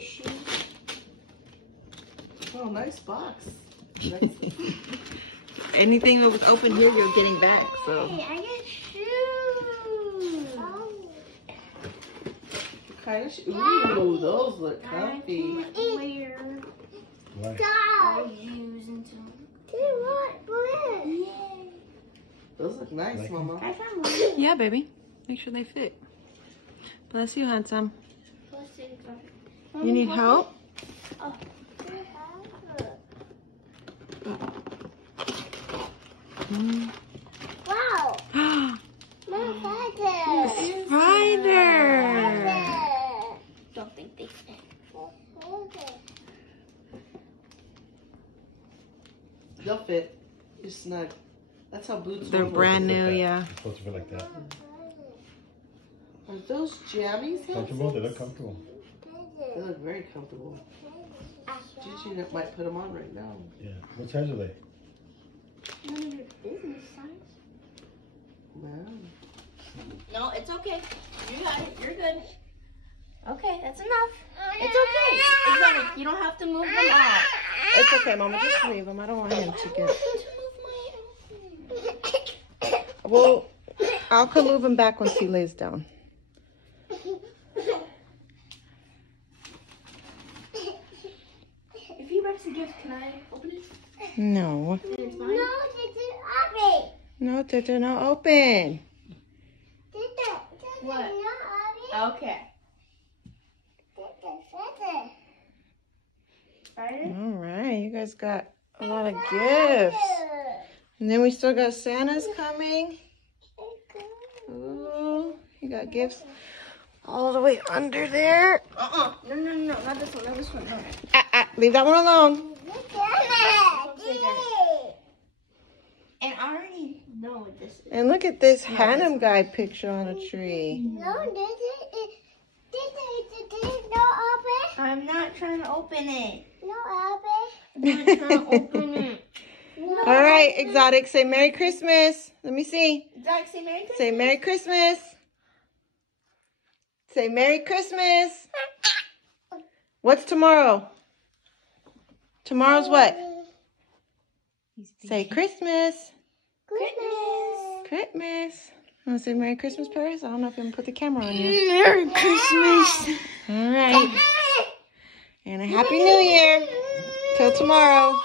Tissue. Oh, nice box. Anything that was open here, you're getting back. So. Hey, I get shoes. What kind of shoes? Ooh, those look comfy. Where? Why? I use until. Those look nice, Like Mama. I found one. Yeah, baby. Make sure they fit. Bless you, handsome. Let's see. You need help? Oh. Mm. Wow. Spider. Don't think they fit. They'll fit. You're snug. That's how boots They're work. brand new, Like that. yeah. It's supposed to feel like that. Are those jammies? Comfortable? They look comfortable. They look very comfortable. Gigi might put them on right now. Yeah. What size are they? None of your business, son. Wow. No, it's okay. You got it. You're good. Okay, that's enough. It's okay. Exotic, you don't have to move them out. It's okay, Mama. Just leave him. I don't want him to get... Well, I'll come move him back once he lays down. If he wraps a gift, can I open it? No. It's mine? No, Tita, no open. What? Okay. Spider? All right, you guys got a lot of gifts. And then we still got Santa's coming. Ooh, you got gifts all the way under there. No, not this one, not this one, no. Leave that one alone. And I already know what this is. And look at this Hanem guy picture on a tree. I'm not trying to open it. All I'm not trying to open it. right, Exotic, say Merry Christmas. Let me see. Zach, say Merry Christmas. Say Merry Christmas. Say Merry Christmas. What's tomorrow? Tomorrow's what? Say Christmas. Christmas. Want to say Merry Christmas, Paris? I don't know if I'm going to put the camera on you. Merry Christmas. All right. And a Happy New Year. Till tomorrow.